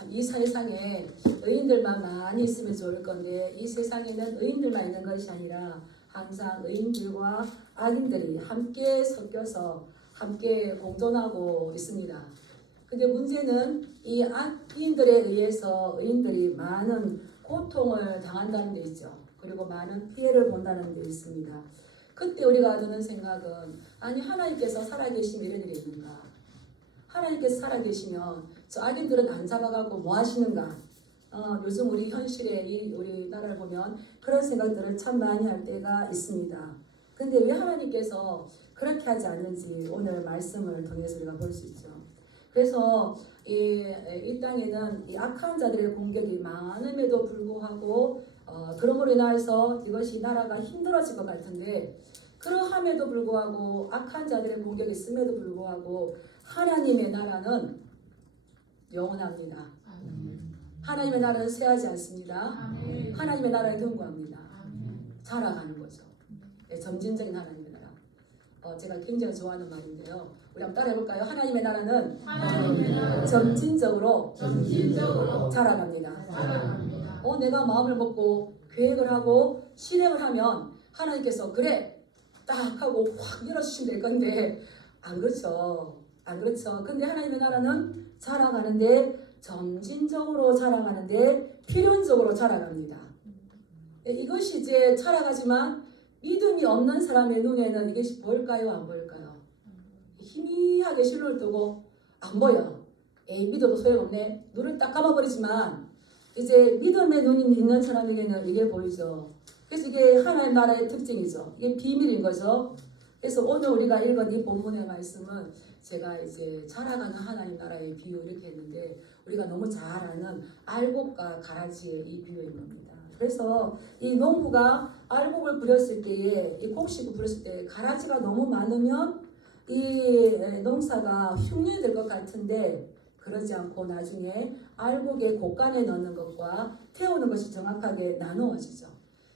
참 이 세상에 의인들만 많이 있으면 좋을 건데 이 세상에는 의인들만 있는 것이 아니라 항상 의인들과 악인들이 함께 섞여서 함께 공존하고 있습니다. 근데 문제는 이 악인들에 의해서 의인들이 많은 고통을 당한다는 데 있죠. 그리고 많은 피해를 본다는 데 있습니다. 그때 우리가 드는 생각은 아니 하나님께서 살아계시면 이런 일이 있는가? 하나님께서 살아계시면 저 악인들은 안 잡아가고 뭐 하시는가? 요즘 우리 현실에 우리나라를 보면 그런 생각들을 참 많이 할 때가 있습니다. 근데 왜 하나님께서 그렇게 하지 않는지 오늘 말씀을 통해서 우리가 볼 수 있죠. 그래서 이 땅에는 이 악한 자들의 공격이 많음에도 불구하고 그러므로 인해서 이것이 나라가 힘들어질 것 같은데 그러함에도 불구하고 악한 자들의 공격이 있음에도 불구하고 하나님의 나라는 영원합니다. 하나님의 나라는 쇠하지 않습니다. 하나님의 나라에 견고합니다. 자라가는 거죠. 점진적인 하나님의 나라. 제가 굉장히 좋아하는 말인데요. 우리 한번 따라 해볼까요? 하나님의 나라는 점진적으로 자라갑니다. 내가 마음을 먹고 계획을 하고 실행을 하면 하나님께서 그래 딱 하고 확 열어주시면 될 건데 안 그렇죠. 안 그렇죠. 근데 하나님의 나라는 자라가는데 점진적으로 자라가는데 필연적으로 자라갑니다. 이것이 이제 자라가지만 믿음이 없는 사람의 눈에는 이것이 보일까요? 안 보일까요? 희미하게 실로를 뜨고 안 보여. 믿어도 소용없네. 눈을 딱 감아버리지만 이제 믿음의 눈이 있는 사람에게는 이게 보이죠. 그래서 이게 하나님 나라의 특징이죠. 이게 비밀인 거죠. 그래서 오늘 우리가 읽은 이 본문의 말씀은 제가 이제 자라가는 하나님 나라의 비유 이렇게 했는데 우리가 너무 잘 아는 알곡과 가라지의 이 비유인 겁니다. 그래서 이 농부가 알곡을 부렸을 때에 이 곡식을 부렸을 때 가라지가 너무 많으면 이 농사가 흉년이 될 것 같은데 그러지 않고 나중에 알곡의 곡간에 넣는 것과 태우는 것이 정확하게 나누어지죠.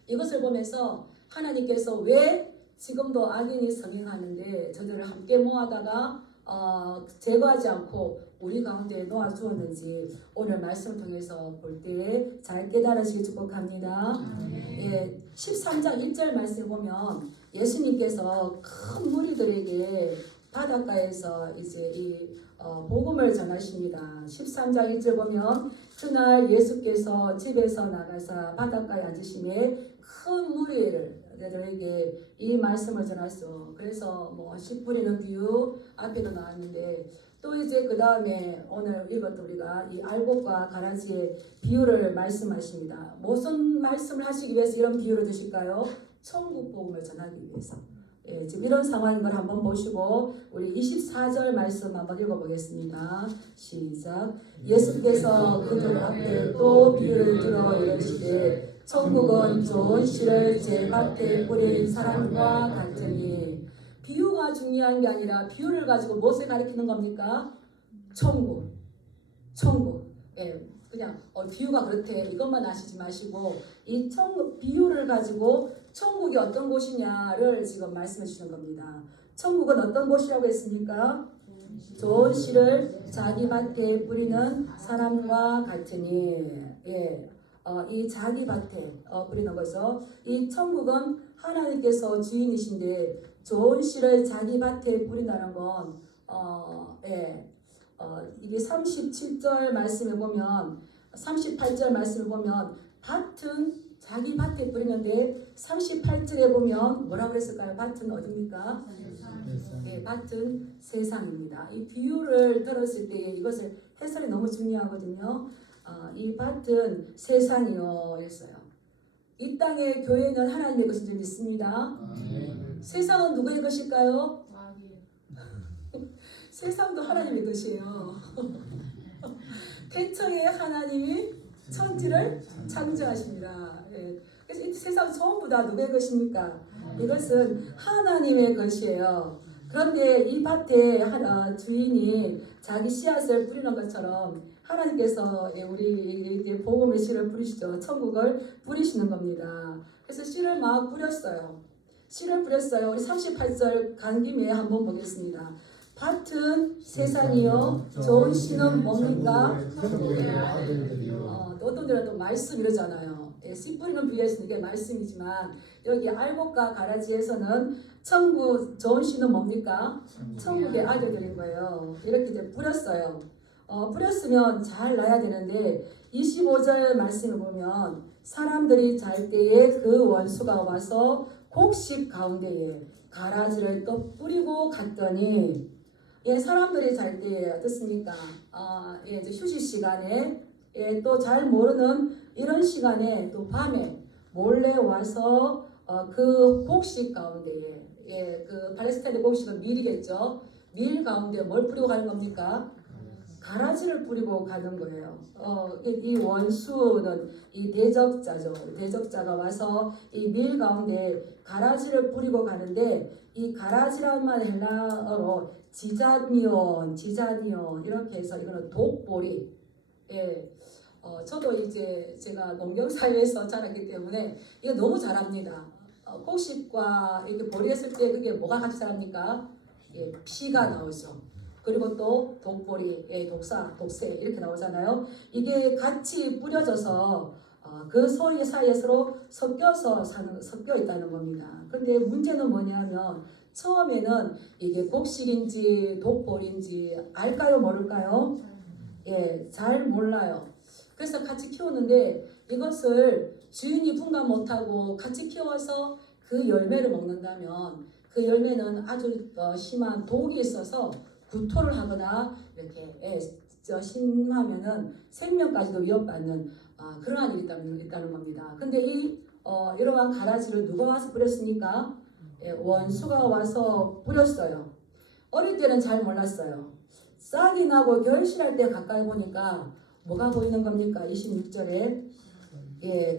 이것을 보면서 하나님께서 왜 지금도 악인이 성행하는데 저들을 함께 모아다가 제거하지 않고 우리 가운데 놓아주었는지 오늘 말씀을 통해서 볼 때에 잘 깨달으시길 축복합니다. 13장 1절 말씀을 보면 예수님께서 큰 무리들에게 바닷가에서 이제 이 복음을 전하십니다. 13장 1절 보면 그날 예수께서 집에서 나가사 바닷가에 앉으심에 큰 무리들에게 이 말씀을 전하시오. 그래서 씨 뿌리는 비유 앞에도 나왔는데 또 이제 그 다음에 오늘 읽었던 우리가 이 알곡과 가라지의 비유를 말씀하십니다. 무슨 말씀을 하시기 위해서 이런 비유를 드실까요? 천국 복음을 전하기 위해서. 지금 이런 상황인 걸 한번 보시고 우리 24절 말씀 한번 읽어보겠습니다. 시작. 예수께서 그들 앞에 또 비유를 들어 이르시되 천국은 좋은 씨를 제 밭에 뿌린 사람과 같으니 비유가 중요한 게 아니라 비유를 가지고 무엇을 가리키는 겁니까? 천국. 그냥 비유가 그렇대 이것만 아시지 마시고 이 천국 비유를 가지고 천국이 어떤 곳이냐를 지금 말씀해 주시는 겁니다. 천국은 어떤 곳이라고 했습니까? 좋은 씨를 자기 밭에 뿌리는 사람과 같으니 이 자기 밭에 뿌리는 거죠. 이 천국은 하나님께서 주인이신데 좋은 씨를 자기 밭에 뿌린다는 건 이게 37절 말씀을 보면 38절 말씀을 보면 밭은 자기 밭에 뿌리는데 38절에 보면 뭐라고 그랬을까요? 밭은 어디입니까? 밭은 세상입니다. 이 비유를 들었을 때 이것을 해설이 너무 중요하거든요. 이 밭은 세상이요 했어요. 이 땅의 교회는 하나님의 것인 줄 믿습니다. 세상은 누구의 것일까요? 세상도 하나님의 것이에요. 태초에 하나님이 천지를 창조하십니다. 그래서 이 세상 전부 다 누구의 것입니까? 이것은 하나님의 것이에요. 그런데 이 밭에 주인이 자기 씨앗을 뿌리는 것처럼 하나님께서 우리 복음의 씨를 뿌리시죠. 천국을 뿌리시는 겁니다. 그래서 씨를 막 뿌렸어요. 씨를 뿌렸어요. 우리 38절 간 김에 한번 보겠습니다. 밭은 세상이요 좋은 씨는 뭡니까? 어떤 데는 또 말씀 이러잖아요. 씨 뿌리는 비유에서는 이게 말씀이지만 여기 알곡과 가라지에서는 천국 좋은 씨는 뭡니까? 천국의 아들들인 거예요. 이렇게 이제 뿌렸어요. 뿌렸으면 잘 나야 되는데 25절 말씀을 보면 사람들이 잘 때에 그 원수가 와서 곡식 가운데에 가라지를 또 뿌리고 갔더니 사람들이 잘 때에 어떻습니까? 이제 휴식 시간에 또 잘 모르는 이런 시간에 또 밤에 몰래 와서 그 곡식 가운데에 그 팔레스타인의 곡식은 밀이겠죠. 밀 가운데 뭘 뿌리고 가는 겁니까? 가라지를 뿌리고 가는 거예요. 이 원수는 이 대적자죠. 대적자가 와서 이 밀 가운데 가라지를 뿌리고 가는데 이 가라지란 말 헬라어로 지자니온 이렇게 해서 이거는 독보리. 저도 이제 제가 농경사회에서 자랐기 때문에 이거 너무 잘합니다. 곡식과 이렇게 보리했을 때 그게 뭐가 같이 자랍니까? 피가 나오죠. 그리고 또 독보리, 독새 이렇게 나오잖아요. 이게 같이 뿌려져서 그 소리 사이에서 섞여 있다는 겁니다. 그런데 문제는 뭐냐면 처음에는 이게 곡식인지 독보리인지 알까요, 모를까요? 잘 몰라요. 그래서 같이 키우는데 이것을 주인이 분간 못하고 같이 키워서 그 열매를 먹는다면 그 열매는 아주 심한 독이 있어서 구토를 하거나 이렇게 심하면은 생명까지도 위협받는 그러한 일이 있다는 겁니다. 근데 이러한 가라지를 누가 와서 뿌렸습니까? 원수가 와서 뿌렸어요. 어릴 때는 잘 몰랐어요. 싹이 나고 결실할 때 가까이 보니까 뭐가 보이는 겁니까? 26절에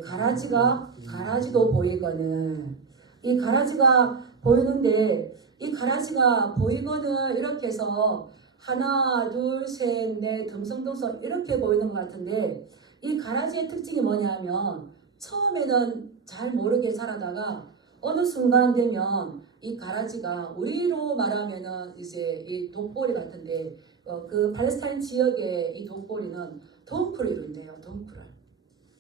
가라지도 보이거늘. 이 가라지가 보이는데 이 가라지가 보이거늘 이렇게 해서 하나 둘 셋 넷 듬성듬성 이렇게 보이는 것 같은데 이 가라지의 특징이 뭐냐면 처음에는 잘 모르게 자라다가 어느 순간 되면 이 가라지가 우리로 말하면은 이제 이 독보리 같은데 그 팔레스타인 지역의 이 독보리는 덩쿨을 이룬대요. 덩쿨을.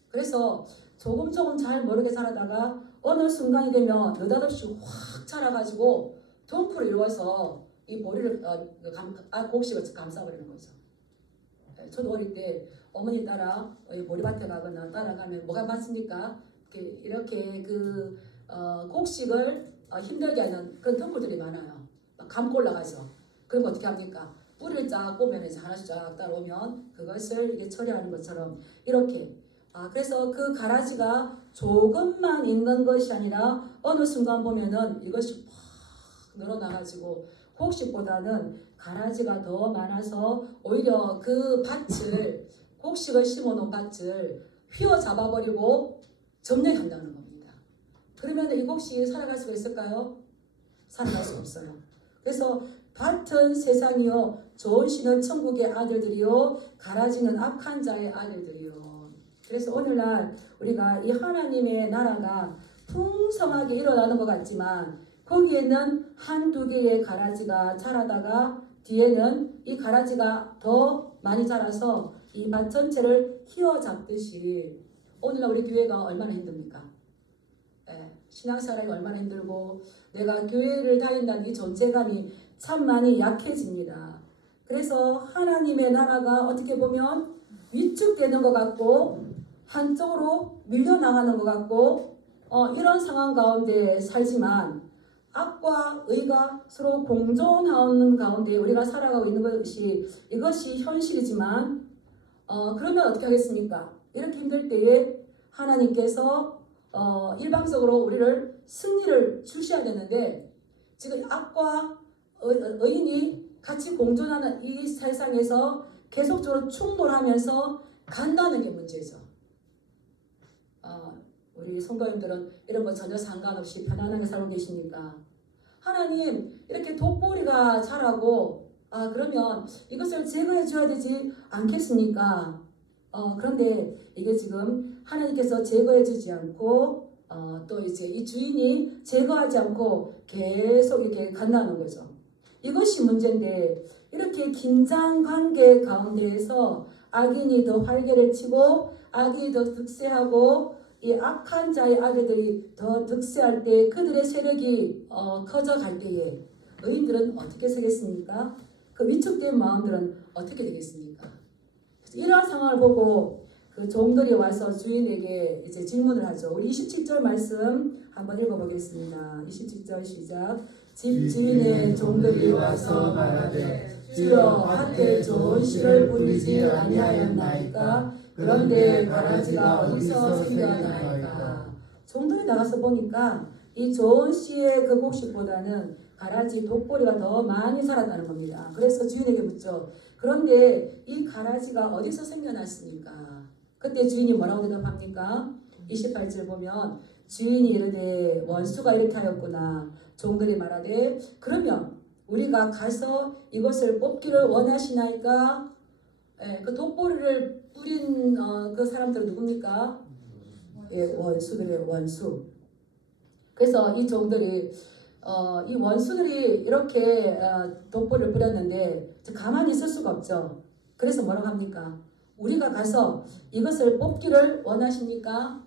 그래서 조금 잘 모르게 자라다가 어느 순간이 되면 느닷없이 확 자라가지고 덩쿨을 이루어서 이 보리를 곡식을 감싸버리는 거죠. 저도 어릴 때 어머니 따라 보리밭에 가거나 따라가면 뭐가 맞습니까? 이렇게 그 곡식을 힘들게 하는 그런 덩쿨들이 많아요. 막 감고 올라가죠. 그럼 어떻게 합니까? 뿌리를 쫙 보면 이제 하나씩 쫙 따라오면 그것을 이게 처리하는 것처럼 이렇게 그래서 그 가라지가 조금만 있는 것이 아니라 어느 순간 보면은 이것이 팍 늘어나가지고 곡식보다는 가라지가 더 많아서 오히려 그 밭을 곡식을 심어놓은 밭을 휘어잡아버리고 점령한다는 겁니다. 그러면 이 곡식이 살아갈 수가 있을까요? 살아갈 수 없어요. 그래서 밭은 세상이요 좋은 씨는 천국의 아들들이요 가라지는 악한 자의 아들들이요. 그래서 오늘날 우리가 이 하나님의 나라가 풍성하게 일어나는 것 같지만 거기에는 한두 개의 가라지가 자라다가 뒤에는 이 가라지가 더 많이 자라서 이 밭 전체를 휘어잡듯이 오늘날 우리 교회가 얼마나 힘듭니까? 신앙생활이 얼마나 힘들고 내가 교회를 다닌다는 이 존재감이 참 많이 약해집니다. 그래서 하나님의 나라가 어떻게 보면 위축되는 것 같고 한쪽으로 밀려나가는 것 같고 이런 상황 가운데 살지만 악과 의가 서로 공존하는 가운데 우리가 살아가고 있는 이것이 현실이지만 그러면 어떻게 하겠습니까? 이렇게 힘들 때에 하나님께서 일방적으로 우리를 승리를 주셔야 되는데 지금 악과 의인이 같이 공존하는 이 세상에서 계속적으로 충돌하면서 간다는 게 문제죠. 우리 성도님들은 이런 거 전혀 상관없이 편안하게 살고 계십니까? 하나님 이렇게 독보리가 자라고 그러면 이것을 제거해 줘야 되지 않겠습니까? 그런데 이게 지금 하나님께서 제거해 주지 않고 또 이제 이 주인이 제거하지 않고 계속 이렇게 간다는 거죠. 이것이 문제인데 이렇게 긴장 관계 가운데에서 악인이 더 활개를 치고 악인이 더 득세하고 이 악한 자의 아들들이 더 득세할 때 그들의 세력이 커져갈 때에 의인들은 어떻게 서겠습니까? 그 위축된 마음들은 어떻게 되겠습니까? 이러한 상황을 보고 그 종들이 와서 주인에게 이제 질문을 하죠. 우리 27절 말씀 한번 읽어보겠습니다. 27절 시작. 집 주인의 종들이 와서 말하되 주여 밭에 좋은 씨를 뿌리지 아니하였나이까? 그런데 가라지가 어디서 생겨나이까? 종들이 나가서 보니까 이 좋은 씨의 그 곡식보다는 가라지 독보리가 더 많이 살았다는 겁니다. 그래서 주인에게 묻죠. 그런데 이 가라지가 어디서 생겨났습니까? 그때 주인이 뭐라고 대답합니까? 28절 보면 주인이 이르되 원수가 이렇게 하였구나. 종들이 말하되 그러면 우리가 가서 이것을 뽑기를 원하시나이까? 그 독보리를 뿌린 그 사람들은 누굽니까? 원수들의 원수. 그래서 이 종들이 이 원수들이 이렇게 독보리를 뿌렸는데 가만히 있을 수가 없죠. 그래서 뭐라고 합니까? 우리가 가서 이것을 뽑기를 원하십니까?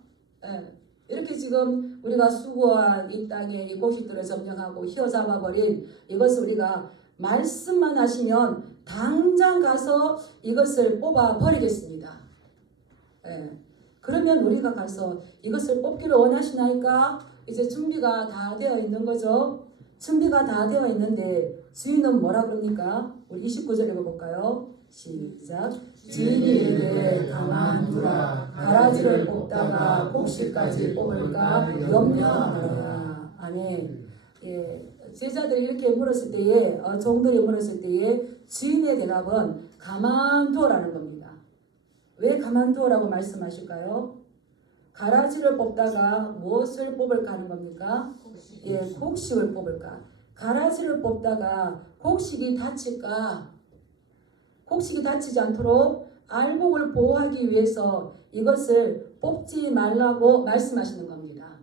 이렇게 지금 우리가 수고한 이 땅에 이 곡식들을 점령하고 휘어잡아버린 이것을 우리가 말씀만 하시면 당장 가서 이것을 뽑아 버리겠습니다. 그러면 우리가 가서 이것을 뽑기를 원하시나이까? 이제 준비가 다 되어 있는 거죠. 준비가 다 되어 있는데 주인은 뭐라 그럽니까? 우리 29절 읽어볼까요? 시작. 주인이 이르되 가만두라. 가라지를 뽑다가 곡식까지 뽑을까 염려하노라. 아멘. 제자들이 이렇게 물었을 때에 종들이 물었을 때에 주인의 대답은 가만두어라는 겁니다. 왜 가만두어라고 말씀하실까요? 가라지를 뽑다가 무엇을 뽑을까 하는 겁니까? 곡식을 뽑을까? 가라지를 뽑다가 곡식이 다칠까? 곡식이 다치지 않도록 알곡을 보호하기 위해서 이것을 뽑지 말라고 말씀하시는 겁니다.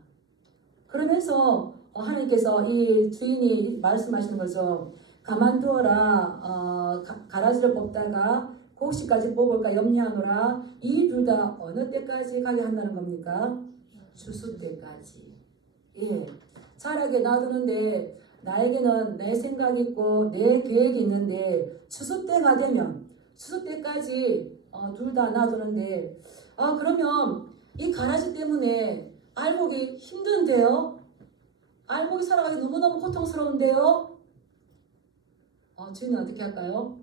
그러면서 하나님께서 이 주인이 말씀하시는 거죠. 가만두어라. 가라지를 뽑다가 곡식까지 뽑을까 염려하노라. 이 둘 다 어느 때까지 가게 한다는 겁니까? 추수 때까지. 자라게 놔두는데 나에게는 내 생각이 있고 내 계획이 있는데 추수 때가 되면 추수 때까지 둘 다 놔두는데 그러면 이 가라지 때문에 알곡이 힘든데요? 알곡이 살아가기 너무너무 고통스러운데요? 주인은 어떻게 할까요?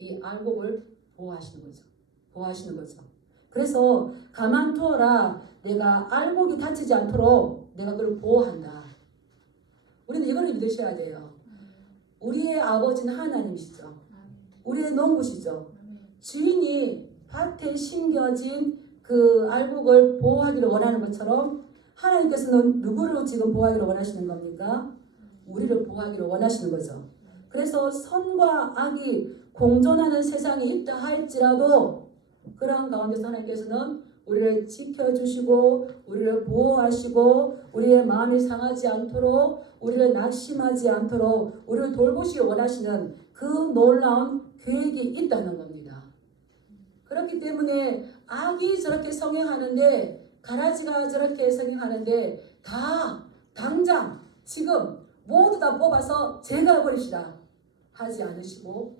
이 알곡을 보호하시는 거죠. 그래서 가만두어라. 내가 알곡이 다치지 않도록 내가 그걸 보호한다. 우리는 이걸 믿으셔야 돼요. 우리의 아버지는 하나님이시죠. 우리의 농부시죠. 주인이 밭에 심겨진 그 알곡을 보호하기를 원하는 것처럼 하나님께서는 누구를 지금 보호하기를 원하시는 겁니까? 우리를 보호하기를 원하시는 거죠. 그래서 선과 악이 공존하는 세상이 있다 할지라도 그러한 가운데서 하나님께서는 우리를 지켜주시고 우리를 보호하시고 우리의 마음이 상하지 않도록 우리를 낙심하지 않도록 우리를 돌보시길 원하시는 그 놀라운 계획이 있다는 겁니다. 그렇기 때문에 악이 저렇게 성행하는데 가라지가 저렇게 성행하는데 다 당장 지금 모두 다 뽑아서 제거해버립시다 하지 않으시고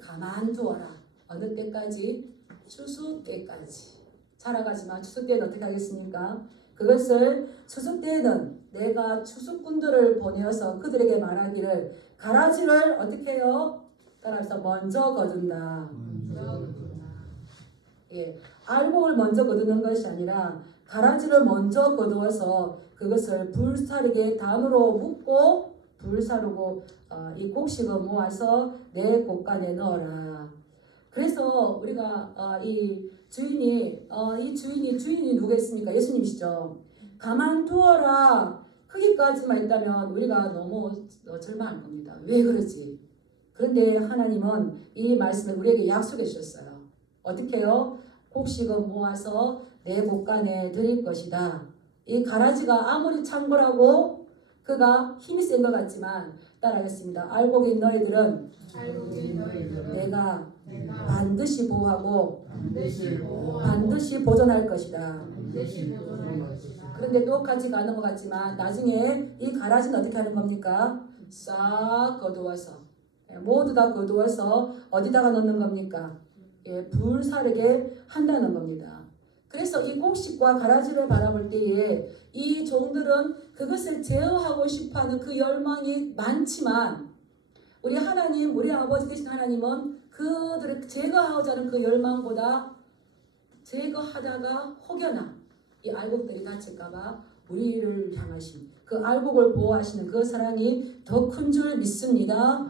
가만두어라. 어느 때까지? 추수 때까지. 자라가지만 추수 때는 어떻게 하겠습니까? 그것을 추수 때는 내가 추수꾼들을 보내어서 그들에게 말하기를 가라지를 어떻게 해요? 따라서 먼저 거둔다. 알곡을 먼저 거두는 것이 아니라 가라지를 먼저 거두어서 그것을 불사르게 단으로 묶고 불사르고 이 곡식을 모아서 내 곳간에 넣어라. 그래서 우리가 이 주인이 누구겠습니까? 예수님이시죠. 가만두어라. 거기까지만 있다면 우리가 너무 절망할 겁니다. 왜 그러지? 그런데 하나님은 이 말씀을 우리에게 약속해 주셨어요. 어떻게 해요? 곡식을 모아서 내 곳간에 드릴 것이다. 이 가라지가 아무리 창궐하고 그가 힘이 센 것 같지만 따라하겠습니다. 알고 계신 너희들은 내가 반드시 보호하고 반드시 보존할 것이다. 그런데 똑같이 가는 것 같지만 나중에 이 가라지는 어떻게 하는 겁니까? 싹 거두어서 모두 다 거두어서 어디다가 넣는 겁니까? 불사르게 한다는 겁니다. 그래서 이 곡식과 가라지를 바라볼 때에 이 종들은 그것을 제어하고 싶어하는 그 열망이 많지만 우리 하나님, 우리 아버지 되신 하나님은 그들을 제거하고자 하는 그 열망보다 제거하다가 혹여나 이 알곡들이 다칠까봐 우리를 향하신 그 알곡을 보호하시는 그 사랑이 더 큰 줄 믿습니다.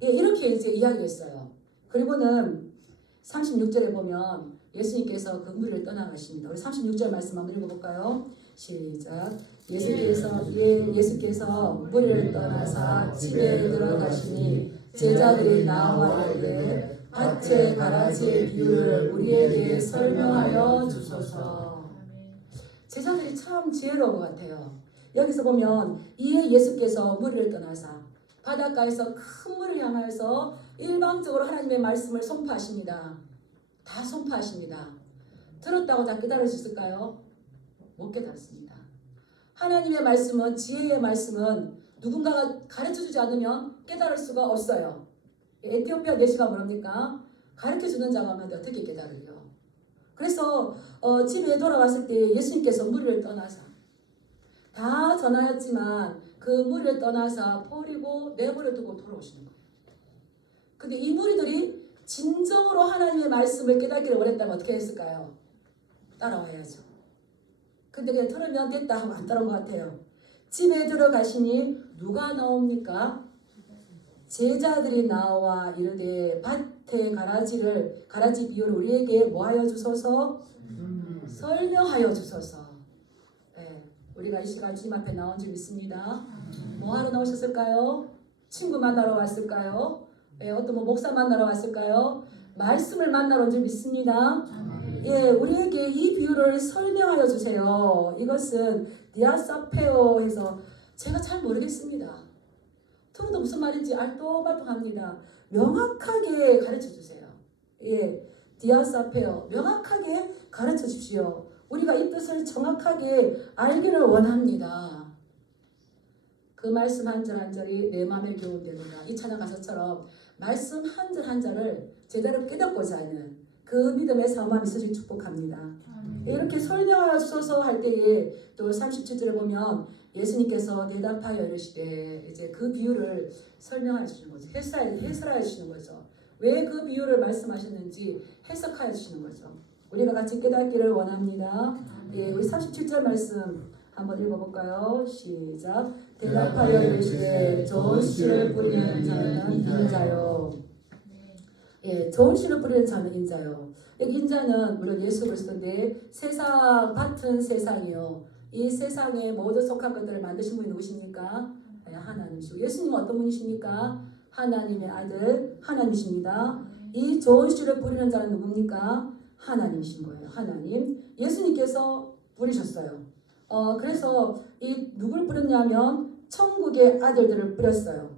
이렇게 이제 이야기했어요. 그리고는 36절에 보면 예수님께서 그 무리를 떠나가십니다. 우리 36절 말씀 한번 읽어볼까요? 시작. 예수께서 무리를 떠나사 집에 들어가시니 제자들이 나와 이르되 밭의 가라지의 비유를 우리에게 설명하여 주소서. 제자들이 참 지혜로운 것 같아요. 여기서 보면 이에 예수께서 무리를 떠나사 바닷가에서 큰 물을 향하여서 일방적으로 하나님의 말씀을 선포하십니다. 다 선포하십니다. 들었다고 다 깨달을 수 있을까요? 못 깨달습니다. 하나님의 말씀은, 지혜의 말씀은 누군가가 가르쳐주지 않으면 깨달을 수가 없어요. 에티오피아 내시가 뭡니까? 가르쳐주는 자가 하면 어떻게 깨달으려? 그래서 집에 돌아왔을 때 예수님께서 무리를 떠나사 다 전하였지만 그 무리를 떠나사 버리고 내버려 두고 돌아오시는 거예요. 근데 이 무리들이 진정으로 하나님의 말씀을 깨닫기를 원했다면 어떻게 했을까요? 따라와야죠. 근데 그냥 들으면 됐다 하고 안 따라온 것 같아요. 집에 들어가시니 누가 나옵니까? 제자들이 나와 이르되 밭의 가라지 비유를 우리에게 뭐하여 주소서? 설명하여 주소서. 네, 우리가 이 시간 주님 앞에 나온 줄 믿습니다. 뭐하러 나오셨을까요? 친구 만나러 왔을까요? 어떤 목사 만나러 왔을까요? 말씀을 만나러 온 줄 믿습니다. 우리에게 이 비유를 설명하여 주세요. 이것은 디아사페오에서 제가 잘 모르겠습니다. 들어도 무슨 말인지 알토말토합니다. 명확하게 가르쳐 주세요. 디아사페오 명확하게 가르쳐 주십시오. 우리가 이 뜻을 정확하게 알기를 원합니다. 그 말씀 한 절 한 절이 내 마음에 교훈되도다. 이 찬양 가사처럼 말씀 한 절 한 절을 제대로 깨닫고자 하는 그 믿음의 사모함이 있으시길 축복합니다. 이렇게 설명하여 주소서 할 때에 또 37절에 보면 예수님께서 대답하여 이르시되 이제 그 비유를 설명해 주시는 거죠. 해설하여 주시는 거죠. 왜 그 비유를 말씀하셨는지 해석하여 주시는 거죠. 우리가 같이 깨닫기를 원합니다. 우리 37절 말씀 한번 읽어볼까요? 시작. 대답하여 이르시되 좋은 씨를 뿌리는 자는 인자요. 좋은 씨를 뿌리는 자는 인자요. 여기 인자는 물론 예수 그리스도인데 밭은 세상이요. 이 세상에 모두 속한 것들을 만드신 분이 누구십니까? 하나님이시고 예수님은 어떤 분이십니까? 하나님의 아들 하나님이십니다. 이 좋은 씨를 뿌리는 자는 누굽니까? 하나님이신 거예요. 하나님. 예수님께서 뿌리셨어요. 그래서 이 누굴 뿌렸냐면 천국의 아들들을 뿌렸어요.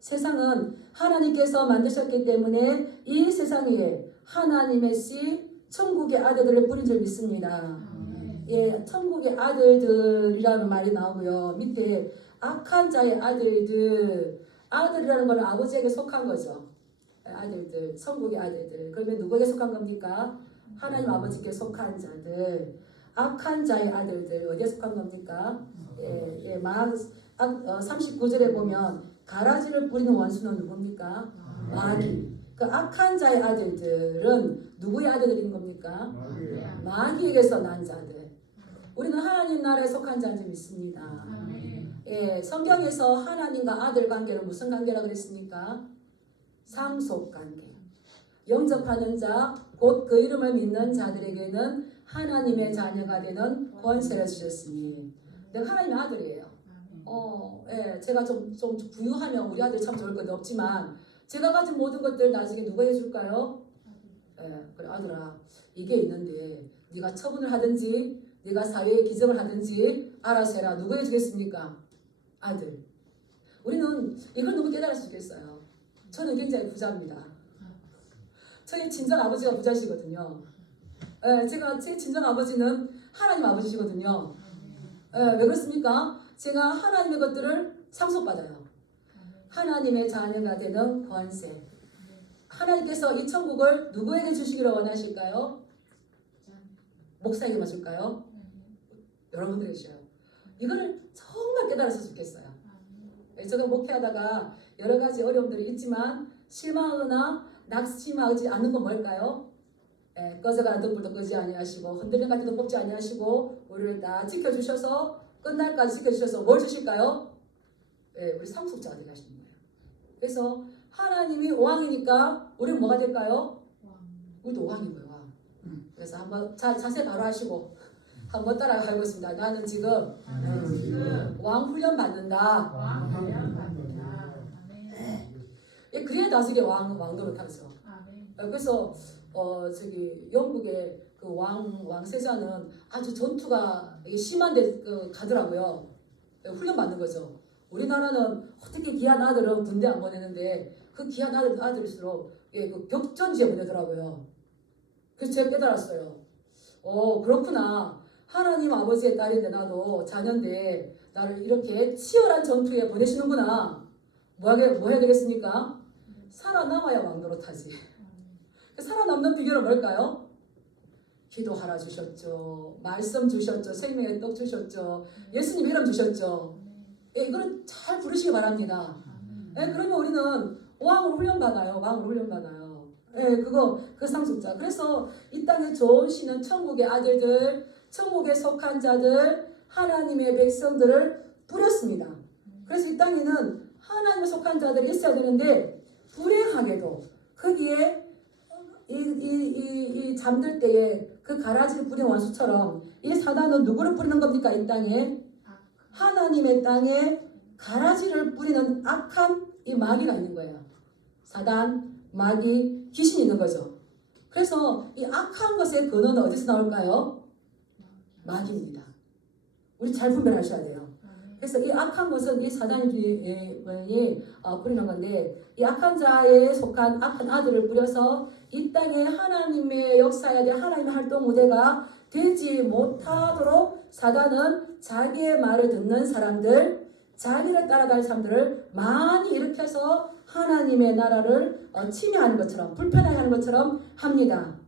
세상은 하나님께서 만드셨기 때문에 이 세상 위에 하나님의 씨 천국의 아들들을 뿌린 줄 믿습니다. 천국의 아들들이라는 말이 나오고요. 밑에 악한 자의 아들이라는 것은 아버지에게 속한 거죠. 아들들, 천국의 아들들. 그러면 누구에게 속한 겁니까? 하나님 아버지께 속한 자들. 악한 자의 아들들 어디에 속한 겁니까? 39절에 보면 가라지를 뿌리는 원수는 누굽니까? 마귀. 그 악한 자의 아들들은 누구의 아들들인 겁니까? 마귀에게서 난 자들. 우리는 하나님 나라에 속한 자인 줄 믿습니다. 성경에서 하나님과 아들 관계를 무슨 관계라고 그랬습니까? 상속관계. 영접하는 자, 곧 그 이름을 믿는 자들에게는 하나님의 자녀가 되는 권세를 주셨으니. 내가 하나님의 아들이에요. 제가 좀 부유하면 우리 아들 참 좋을 건데 없지만 제가 가진 모든 것들 나중에 누가 해줄까요? 그래 아들아 이게 있는데 네가 처분을 하든지 네가 사회에 기증을 하든지 알아서 해라. 누가 해주겠습니까? 아들. 우리는 이걸 너무 깨달을 수 있겠어요. 저는 굉장히 부자입니다. 저희 친정 아버지가 부자시거든요. 제 친정 아버지는 하나님 아버지시거든요. 왜 그렇습니까? 제가 하나님의 것들을 상속받아요. 하나님의 자녀가 되는 권세. 하나님께서 이 천국을 누구에게 주시기를 원하실까요? 목사에게만 줄까요? 여러분들에게 주셔요. 이거를 정말 깨달았으면 좋겠어요. 저도 목회하다가 여러 가지 어려움들이 있지만 실망하거나 낙심하지 않는 건 뭘까요? 꺼져가는 등불도 끄지 아니하시고 흔들림 같은 도 뽑지 아니하시고 우리를 다 지켜주셔서 끝날까지 지켜주셔서 뭘 주실까요? 우리 상속자가 되게 하시는 거예요. 그래서 하나님이 왕이니까 우리는 뭐가 될까요? 우리도 왕인 거예요. 왕. 그래서 한번 자세 바로 하시고 한번 따라가 보겠습니다. 나는 지금 왕 훈련 받는다. 그래야 나중에 왕 노릇하면서. 그래서 영국의 그 왕세자는 아주 전투가 심한데 가더라고요. 훈련 받는 거죠. 우리나라는 어떻게 귀한 아들은 군대 안 보내는데 그 귀한 아들일수록 그 격전지에 보내더라고요. 그래서 제가 깨달았어요. 그렇구나. 하나님 아버지의 딸인데 나도 자녀인데 나를 이렇게 치열한 전투에 보내시는구나. 뭐 해야 되겠습니까? 살아남아야 왕 노릇하지. 살아남는 비결은 뭘까요? 기도하라 주셨죠. 말씀 주셨죠. 생명의 떡 주셨죠. 예수님 이름 주셨죠. 이거는 잘 부르시기 바랍니다. 그러면 우리는 왕으로 훈련받아요. 왕으로 훈련받아요. 그 상속자. 그래서 이 땅에 좋으시는 천국의 아들들, 천국에 속한 자들, 하나님의 백성들을 뿌렸습니다. 그래서 이 땅에는 하나님에 속한 자들이 있어야 되는데 불행하게도 거기에 이 잠들 때에 그 가라지를 뿌린 원수처럼 이 사단은 누구를 뿌리는 겁니까? 이 땅에 하나님의 땅에 가라지를 뿌리는 악한 이 마귀가 있는 거예요. 사단, 마귀, 귀신이 있는 거죠. 그래서 이 악한 것의 근원은 어디서 나올까요? 마귀입니다. 우리 잘 분별하셔야 돼요. 그래서 이 악한 것은 이 사단이 뿌리는 건데 이 악한 자에 속한 악한 아들을 뿌려서 이 땅에 하나님의 역사해야 될 하나님의 활동 무대가 되지 못하도록 사단은 자기의 말을 듣는 사람들, 자기를 따라다니는 사람들을 많이 일으켜서 하나님의 나라를 침해하는 것처럼 불편하게 하는 것처럼 합니다.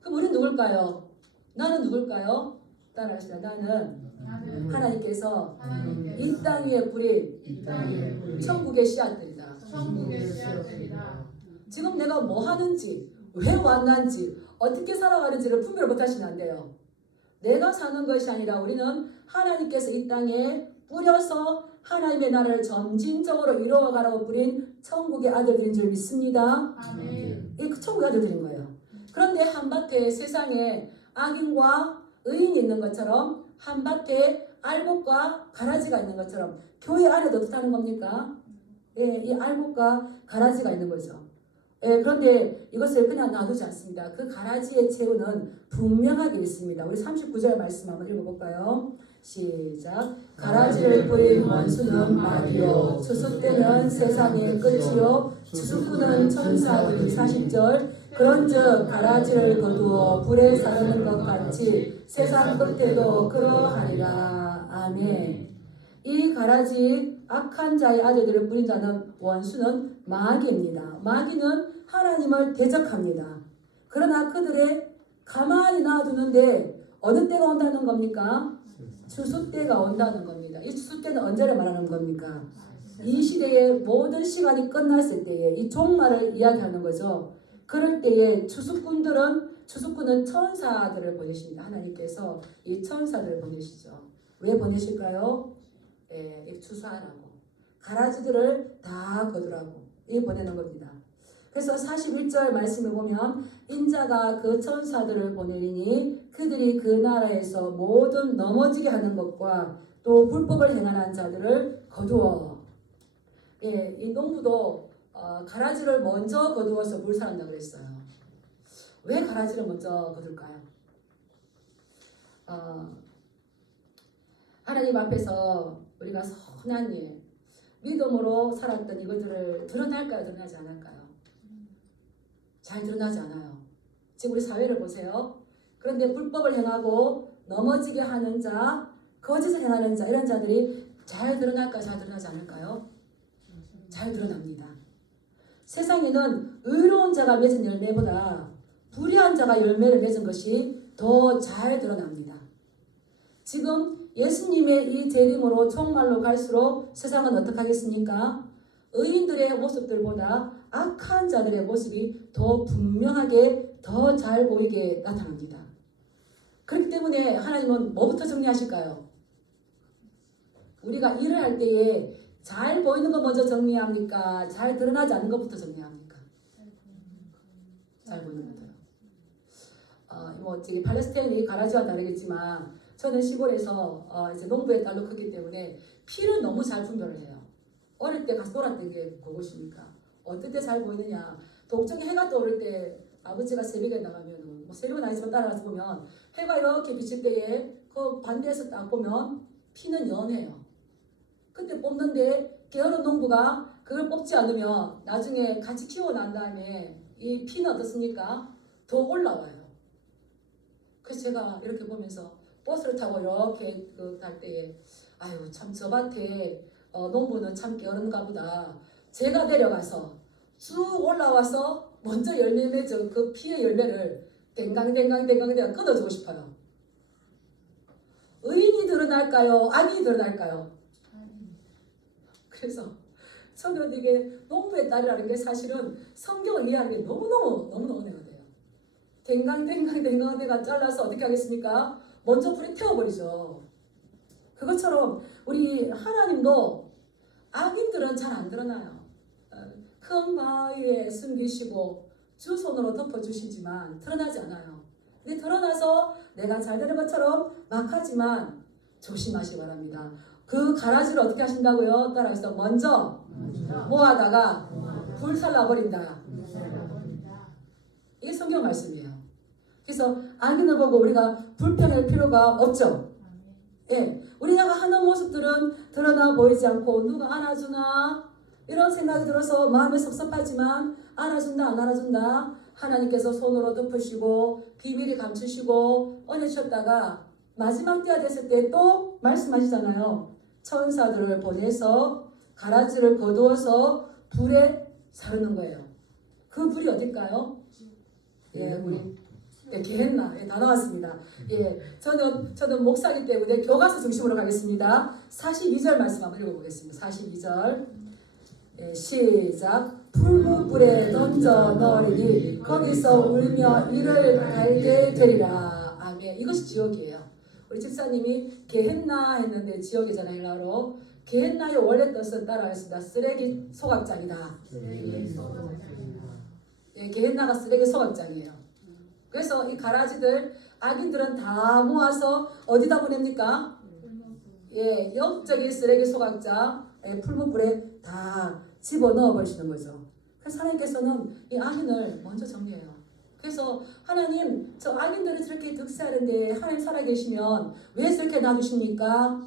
그럼 우리는 누굴까요? 나는 누굴까요? 따라하시다. 나는 하나님께서 이 땅 위에 뿌린 천국의 씨앗들이다. 지금 내가 뭐 하는지, 왜 왔는지, 어떻게 살아가는지를 분별을 못하시면 안 돼요. 내가 사는 것이 아니라 우리는 하나님께서 이 땅에 뿌려서 하나님의 나라를 점진적으로 이루어가라고 뿌린 천국의 아들들인 줄 믿습니다. 이 천국의 아들들인 거예요. 그런데 한밭에 세상에 악인과 의인이 있는 것처럼 한밭에 알곡과 가라지가 있는 것처럼 교회 안에도 어떻게 하는 겁니까? 이 알곡과 가라지가 있는 거죠. 그런데 이것을 그냥 놔두지 않습니다. 그 가라지의 채우는 분명하게 있습니다. 우리 39절 말씀 한번 읽어볼까요? 시작. 가라지를 뿌린 원수는 마귀요 추수때는 세상의 끝이요 추수꾼은 천사들이 40절. 그런즉 가라지를 거두어 불에 사르는 것 같이 세상 끝에도 그러하리라. 아멘. 이 가라지 악한 자의 아들들을 뿌린 자는 원수는 마귀입니다. 마귀는 하나님을 대적합니다. 그러나 그들의 가만히 놔두는데 어느 때가 온다는 겁니까? 추수 때가 온다는 겁니다. 이 추수 때는 언제를 말하는 겁니까? 이 시대의 모든 시간이 끝났을 때에 이 종말을 이야기하는 거죠. 그럴 때에 추수꾼은 천사들을 보내십니다. 하나님께서 이 천사들을 보내시죠. 왜 보내실까요? 추수하라고. 가라지들을 다 거두라고. 보내는 겁니다. 그래서 41절 말씀을 보면 인자가 그 천사들을 보내리니 그들이 그 나라에서 모든 넘어지게 하는 것과 또 불법을 행하는 자들을 거두어. 이 농부도 가라지를 먼저 거두어서 물살한다고 그랬어요. 왜 가라지를 먼저 거둘까요? 하나님 앞에서 우리가 선한 일, 믿음으로 살았던 이것들을 드러날까요? 드러나지 않을까요? 잘 드러나지 않아요. 지금 우리 사회를 보세요. 그런데 불법을 행하고 넘어지게 하는 자, 거짓을 행하는 자, 이런 자들이 잘 드러날까요? 잘 드러나지 않을까요? 잘 드러납니다. 세상에는 의로운 자가 맺은 열매보다 불의한 자가 열매를 맺은 것이 더 잘 드러납니다. 지금 예수님의 이 재림으로 종말로 갈수록 세상은 어떻게 하겠습니까? 의인들의 모습들보다 악한 자들의 모습이 더 분명하게 더 잘 보이게 나타납니다. 그렇기 때문에 하나님은 뭐부터 정리하실까요? 우리가 일을 할 때에 잘 보이는 것 먼저 정리합니까? 잘 드러나지 않는 것부터 정리합니까? 잘 보이는 것도요. 뭐 팔레스타인이 가라지와 다르겠지만 저는 시골에서 이제 농부의 딸로 컸기 때문에 피를 너무 잘 분별을 해요. 어릴 때 가서 놀았던 게 그것이니까. 어떨 때 잘 보이느냐? 동쪽에 해가 떠오를 때 아버지가 새벽에 나가면 뭐 새벽은 아니지만 따라가서 보면 해가 이렇게 비칠 때에 그 반대에서 딱 보면 피는 연해요. 그때 뽑는데 게으른 농부가 그걸 뽑지 않으면 나중에 같이 키워 난 다음에 이 피는 어떻습니까? 더 올라와요. 그래서 제가 이렇게 보면서 버스를 타고 이렇게 갈 때에 아유 참 저 밭에 농부는 참 게으른가 보다. 제가 내려가서 쭉 올라와서 먼저 열매 맺은 그 피의 열매를 댕강댕강 내가 끊어주고 싶어요. 의인이 드러날까요? 악인이 드러날까요? 그래서 저는 이게 농부의 딸이라는 게 사실은 성경을 이해하는 게 너무너무 은혜가 돼요. 댕강 내가 잘라서 어떻게 하겠습니까? 먼저 불에 태워버리죠. 그것처럼 우리 하나님도 악인들은 잘 안 드러나요. 큰 바위에 숨기시고 주 손으로 덮어주시지만 드러나지 않아요. 근데 드러나서 내가 잘 되는 것처럼 막 하지만 조심하시기 바랍니다. 그 가라지를 어떻게 하신다고요? 따라해서 먼저 모아다가 불살라버린다. 이게 성경 말씀이에요. 그래서 악인을 보고 우리가 불평할 필요가 없죠. 예, 우리가 하는 모습들은 드러나 보이지 않고 누가 안아주나 이런 생각이 들어서 마음이 섭섭하지만 안아준다 안 안아준다 하나님께서 손으로 덮으시고 비밀이 감추시고 은혜 주셨다가 마지막 때가 됐을 때 또 말씀하시잖아요. 천사들을 보내서 가라지를 거두어서 불에 사르는 거예요. 그 불이 어딜까요? 예, 우리 게헨나. 다 나왔습니다. 예, 저는 목사이기 때문에 교과서 중심으로 가겠습니다. 42절 말씀 한번 읽어보겠습니다. 42절. 예, 시작. 풀무불에 던져 넣으리니 거기서 울며 이를 갈게 되리라. 아멘. 이것이 지옥이에요. 우리 집사님이 게헨나 했는데 지옥이잖아요. 헬라로. 게헨나의 원래 뜻은 따라하겠습니다. 쓰레기 소각장이다. 예, 게헨나가 쓰레기 소각장이에요. 그래서 이 가라지들 악인들은 다 모아서 어디다 보냅니까? 예, 영적인 쓰레기 소각장 풀무불에 다 집어넣어 버리시는 거죠. 그래서 하나님께서는 이 악인을 먼저 정리해요. 그래서 하나님 저 악인들을 저렇게 득세하는데 하나님 살아계시면 왜 저렇게 놔두십니까?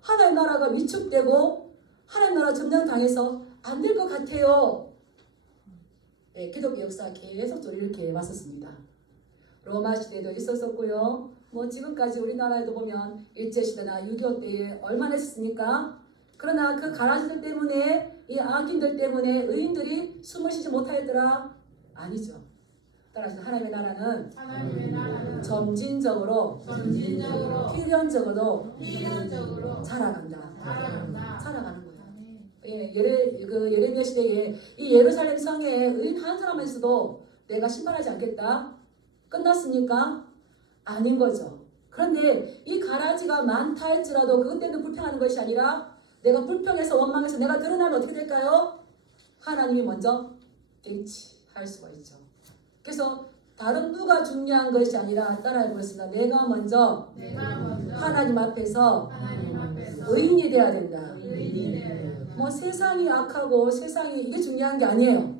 하나님 나라가 위축되고 하나님 나라 점령당해서 안 될 것 같아요. 예, 기독교 역사 계속 이렇게 왔었습니다. 로마 시대도 있었었고요. 뭐 지금까지 우리나라에도 보면 일제시대나 6.25 때에 얼마나 했습니까? 그러나 그 가라지들 때문에 이 악인들 때문에 의인들이 숨을 쉬지 못하였더라? 아니죠. 따라서 하나님의 나라는 점진적으로 필연적으로 자라간다. 자라가는 거예요. 예, 예레미야 시대에 이 예루살렘 성에 의인 한 사람만 있어도 내가 심판하지 않겠다. 끝났습니까? 아닌 거죠. 그런데 이 가라지가 많다 할지라도 그것 때문에 불평하는 것이 아니라 내가 불평해서 원망해서 내가 드러나면 어떻게 될까요? 하나님이 먼저 갱치할 수가 있죠. 그래서 다른 누가 중요한 것이 아니라 따라해보겠습니다. 내가 먼저 하나님 앞에서 의인이 돼야 된다. 뭐 세상이 악하고 세상이 이게 중요한 게 아니에요.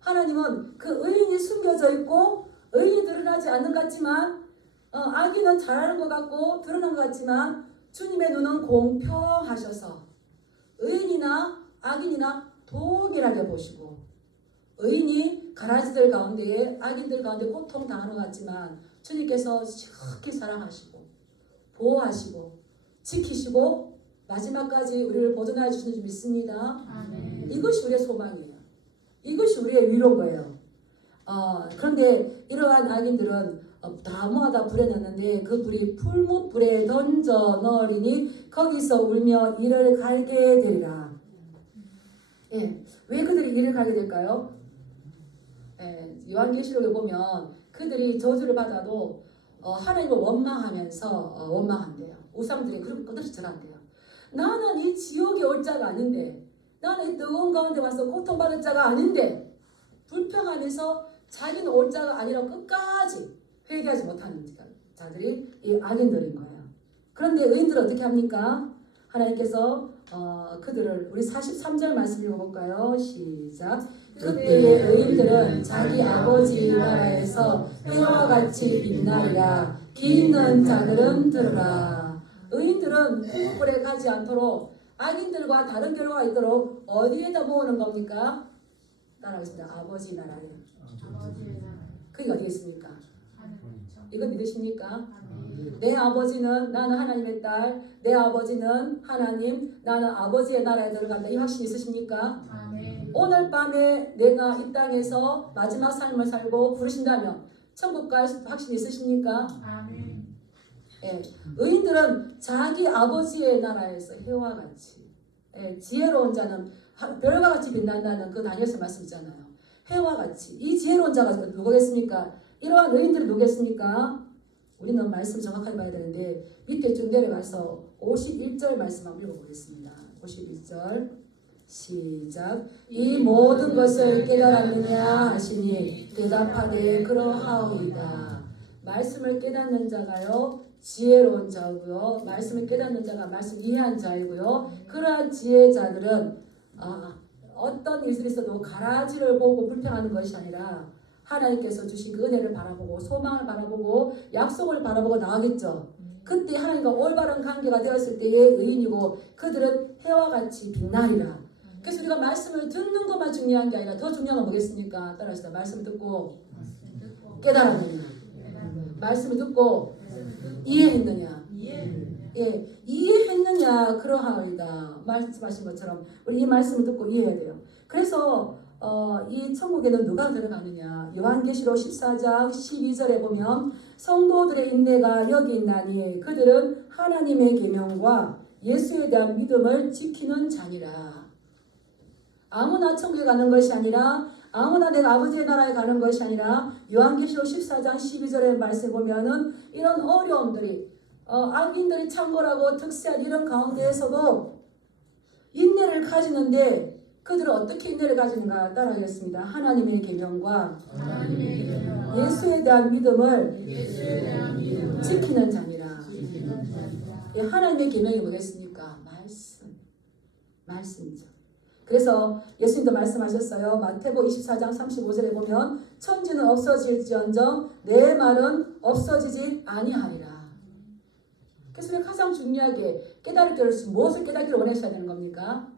하나님은 그 의인이 숨겨져 있고 의인이 드러나지 않는 것 같지만 악인은 잘하는 것 같고 드러난 것 같지만 주님의 눈은 공평하셔서 의인이나 악인이나 동일하게 보시고 의인이 가라지들 가운데에 악인들 가운데 고통당하는 것 같지만 주님께서 지극히 사랑하시고 보호하시고 지키시고 마지막까지 우리를 보존하여 주시는 줄 믿습니다. 아멘. 이것이 우리의 소망이에요. 이것이 우리의 위로인 거예요. 그런데 이러한 악인들은 다 모아다 불에 넣는데 그 불이 풀무불에 던져 넣으리니 거기서 울며 이를 갈게 되리라. 예, 왜 그들이 이를 갈게 될까요? 예, 요한계시록에 보면 그들이 저주를 받아도 하나님을 원망하면서 원망한대요. 우상들이 그렇게 끝없이 절한대요. 나는 이 지옥에 올 자가 아닌데, 나는 이 뜨거운 가운데 와서 고통받을 자가 아닌데, 불평하면서 자기는 올 자가 아니라 끝까지 회개하지 못하는 자들이 이 악인들인 거예요. 그런데 의인들은 어떻게 합니까? 하나님께서 그들을 우리 43절 말씀 읽어볼까요? 시작. 그때의 의인들은 자기 아버지 나라에서 해와 같이 빛나리라. 기 있는 자들은 들으라. 의인들은 풍불에 가지 않도록 악인들과 다른 결과가 있도록 어디에다 모으는 겁니까? 따라하겠습니다. 아버지 나라에. 아버지의 나라. 그게 어디 있습니까? 하늘이죠. 이건 믿으십니까? 아멘. 내 아버지는 나는 하나님의 딸, 내 아버지는 하나님, 나는 아버지의 나라에 들어간다. 이 확신 있으십니까? 아멘. 오늘 밤에 내가 이 땅에서 마지막 삶을 살고 부르신다면 천국 갈 확신 있으십니까? 아멘. 예, 의인들은 자기 아버지의 나라에서 해와 같이 지혜로운 자는 별과 같이 빛난다는 그 다니엘서 말씀이잖아요. 해와 같이 이 지혜로운 자가 누구겠습니까? 이러한 의인들이 누구겠습니까? 우리는 말씀 정확하게 봐야 되는데 밑에 쭉 내려가서 51절 말씀 한번 읽어보겠습니다. 51절 시작. 이 모든 것을 깨달았느냐 하시니 대답하되 그러하오이다. 말씀을 깨닫는 자가요 지혜로운 자고요. 말씀을 깨닫는 자가 말씀 이해한 자이고요. 그러한 지혜자들은 어떤 일들이 있어도 가라지를 보고 불평하는 것이 아니라 하나님께서 주신 그 은혜를 바라보고 소망을 바라보고 약속을 바라보고 나가겠죠. 그때 하나님과 올바른 관계가 되었을 때의 의인이고 그들은 해와 같이 빛나리라. 그래서 우리가 말씀을 듣는 것만 중요한 게 아니라 더 중요한 건 뭐겠습니까? 따라하시다. 말씀을 듣고 깨달았느냐. 말씀을 듣고 이해했느냐. 예, 이해했느냐 그러하이다. 말씀하신 것처럼 우리 이 말씀을 듣고 이해해야 돼요. 그래서 이 천국에는 누가 들어가느냐. 요한계시록 14장 12절에 보면 성도들의 인내가 여기 있나니 그들은 하나님의 계명과 예수에 대한 믿음을 지키는 자니라. 아무나 천국에 가는 것이 아니라 아무나 내가 아버지의 나라에 가는 것이 아니라 요한계시록 14장 12절의 말씀 보면은 이런 어려움들이 악인들이 창궐하고 득세한 이런 가운데에서도 인내를 가지는데 그들은 어떻게 인내를 가지는가 따라하겠습니다. 하나님의 계명과 예수에 대한 믿음을 지키는 자니라. 하나님의 계명이 뭐겠습니까? 말씀이죠. 그래서 예수님도 말씀하셨어요. 마태복음 24장 35절에 보면 천지는 없어질지언정 내 말은 없어지지 아니하리라. 그래서 우리가 가장 중요하게 깨달을 무엇을 깨닫기를 원하셔야 되는 겁니까?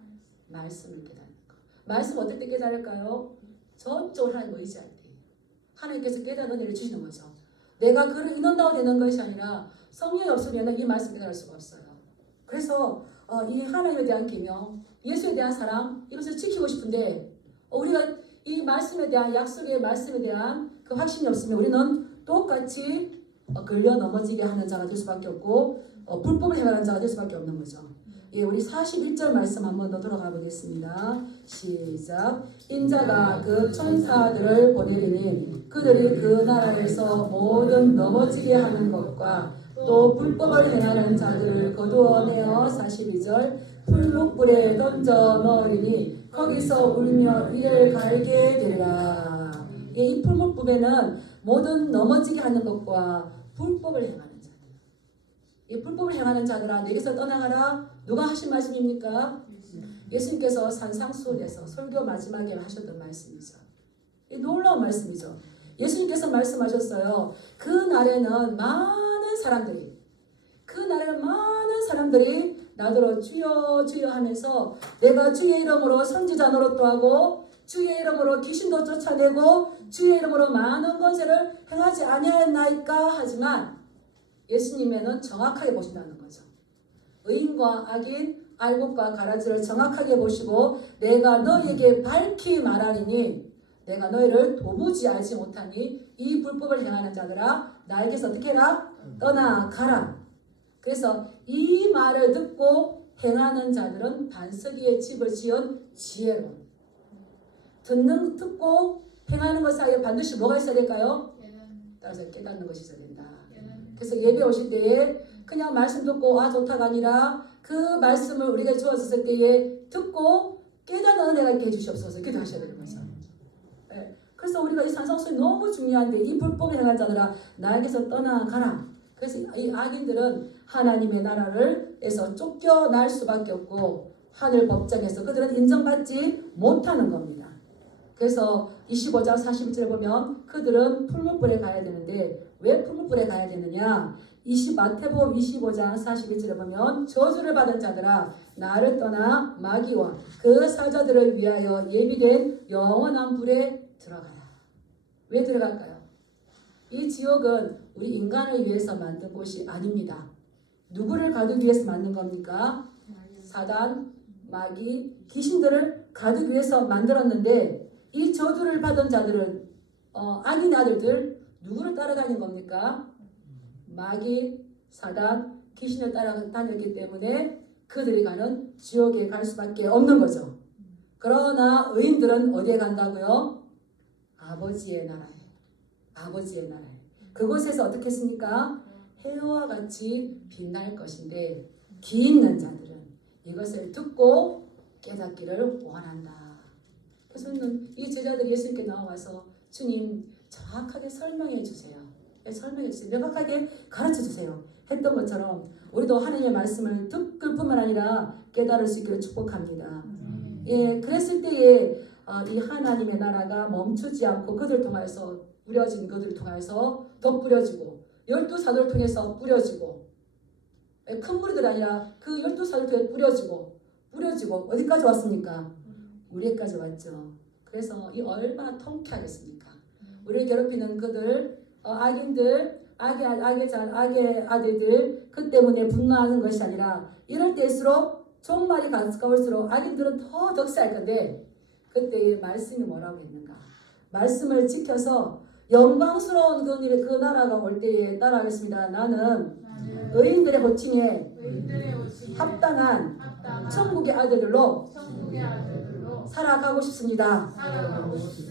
말씀을 깨닫는 거. 말씀 어떨 때 깨달을까요? 전적으로 하나님 의지할 때. 하나님께서 깨달은 은혜를 주시는 거죠. 내가 그를 인원다고 되는 것이 아니라 성령이 없으면 이 말씀 깨달을 수가 없어요. 그래서 이 하나님에 대한 계명, 예수에 대한 사랑 이것을 지키고 싶은데 우리가 이 말씀에 대한 약속의 말씀에 대한 그 확신이 없으면 우리는 똑같이 걸려 넘어지게 하는 자가 될 수밖에 없고 불법을 행하는 자가 될 수밖에 없는 거죠. 예, 우리 41절 말씀 한 번 더 돌아가 보겠습니다. 시작. 인자가 그 천사들을 보내리니 그들이 그 나라에서 모든 넘어지게 하는 것과 또 불법을 행하는 자들을 거두어내어 42절 풀무불에 던져 넣으리니 거기서 울며 이를 갈게 되리라. 예, 이 풀무불에는 모든 넘어지게 하는 것과 불법을 행하는 자들. 이 불법을 행하는 자들아 내게서 떠나가라. 누가 하신 말씀입니까? 예수님께서 산상수훈에서 설교 마지막에 하셨던 말씀이죠. 이 놀라운 예수님께서 말씀하셨어요. 그 날에는 많은 사람들이 그 나라에 많은 사람들이 나더러 주여 주여 하면서 내가 주의 이름으로 선지자 노릇도 하고 주의 이름으로 귀신도 쫓아내고 주의 이름으로 많은 권세를 행하지 아니하였나이까 하지만 예수님에는 정확하게 보신다는 거죠. 의인과 악인, 알곡과 가라지를 정확하게 보시고 내가 너희에게 밝히 말하리니 내가 너희를 도무지 알지 못하니 이 불법을 행하는 자들아 나에게서 어떻게 해라? 떠나가라. 그래서 이 말을 듣고 행하는 자들은 반석 위에 집을 지은 지혜로 듣고 행하는 것 사이에 반드시 뭐가 있어야 될까요? 따라서 깨닫는 것이 있어야 된다. 그래서 예배 오실 때에 그냥 말씀 듣고 아 좋다가 아니라 그 말씀을 우리가 주어졌을 때에 듣고 깨닫는 은혜가 있게 해주시옵소서 기도하셔야 되는 거죠. 네. 그래서 우리가 이 산상수훈이 너무 중요한데 이 불법에 행한 자들아 나에게서 떠나가라. 그래서 이 악인들은 하나님의 나라를에서 쫓겨날 수밖에 없고 하늘 법정에서 그들은 인정받지 못하는 겁니다. 그래서 25장 41절에 보면 그들은 풀무불에 가야 되는데 왜 풀무불에 가야 되느냐? 마태복음 25장 41절에 보면 저주를 받은 자들아 나를 떠나 마귀와 그 사자들을 위하여 예비된 영원한 불에 들어가라. 왜 들어갈까요? 이 지옥은 우리 인간을 위해서 만든 곳이 아닙니다. 누구를 가두기 위해서 만든 겁니까? 사단, 마귀, 귀신들을 가두기 위해서 만들었는데 이 저주를 받은 자들은 악인 아들들 누구를 따라다닌 겁니까? 마귀, 사단, 귀신을 따라다녔기 때문에 그들이 가는 지옥에 갈 수밖에 없는 거죠. 그러나 의인들은 어디에 간다고요? 아버지의 나라에. 아버지의 나라에. 그곳에서 어떻게 했습니까? 해와 같이 빛날 것인데 기 있는 자들은 이것을 듣고 깨닫기를 원한다. 그래서 이 제자들이 예수님께 나와서 주님 정확하게 설명해 주세요. 설명해 주세요. 명확하게 가르쳐 주세요. 했던 것처럼 우리도 하나님의 말씀을 듣을 뿐만 아니라 깨달을 수 있기를 축복합니다. 예, 그랬을 때에 이 하나님의 나라가 멈추지 않고 그들 통해서 뿌려진 그들을 통해서 더 뿌려지고 12사도를 통해서 뿌려지고 큰 무리들이 아니라 그 12사도를 통해 뿌려지고 어디까지 왔습니까? 우리까지 왔죠. 그래서 이 얼마나 통쾌하겠습니까? 우리를 괴롭히는 그들 악인들 악의 아들들 그 때문에 분노하는 것이 아니라 이럴 때일수록 종말이 가까울수록 악인들은 더 덕세할 건데 그때 말씀이 뭐라고 했는가? 말씀을 지켜서 영광스러운 그 나라가 올 때에 따라하겠습니다. 나는 의인들의 호칭에 합당한 천국의 아들들로 살아가고 싶습니다.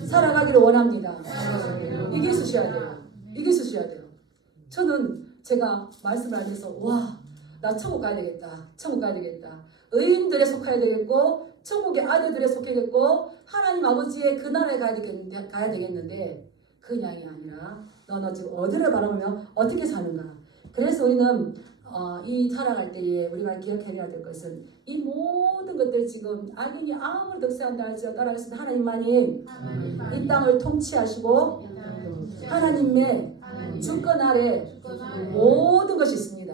살아가기를 원합니다. 이게 있으셔야 돼요. 이게 있으셔야 돼요. 저는 제가 말씀을 하면서 나 천국 가야 되겠다. 천국 가야 되겠다. 의인들에 속해야 되겠고 천국의 아들들에 속해야겠고 하나님 아버지의 그 나라에 가야 되겠는데 그냥이 아니라 너는 지금 어디를 바라보며 어떻게 사는가. 그래서 우리는 이 살아갈 때에 우리가 기억해야 될 것은 이 모든 것들 지금 악인이 아무리 득세한다 할지라도 따라가겠습니다. 하나님만이 이 땅을 통치하시고 하나님의 주권 아래 모든 것이 있습니다.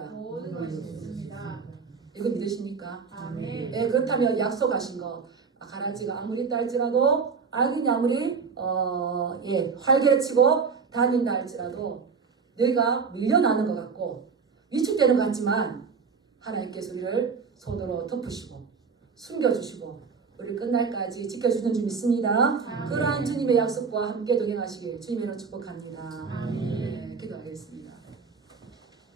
이거 믿으십니까? 예, 그렇다면 약속하신 거 가라지가 아무리 있다 할지라도 악인이 아무리 활개를 치고 다닌다 할지라도 너희가 밀려나는 것 같고 위축되는 것 같지만 하나님께서 우리를 손으로 덮으시고 숨겨주시고 우리 끝날까지 지켜주는 줄 믿습니다. 그러한 주님의 약속과 함께 동행하시길 주님으로 축복합니다.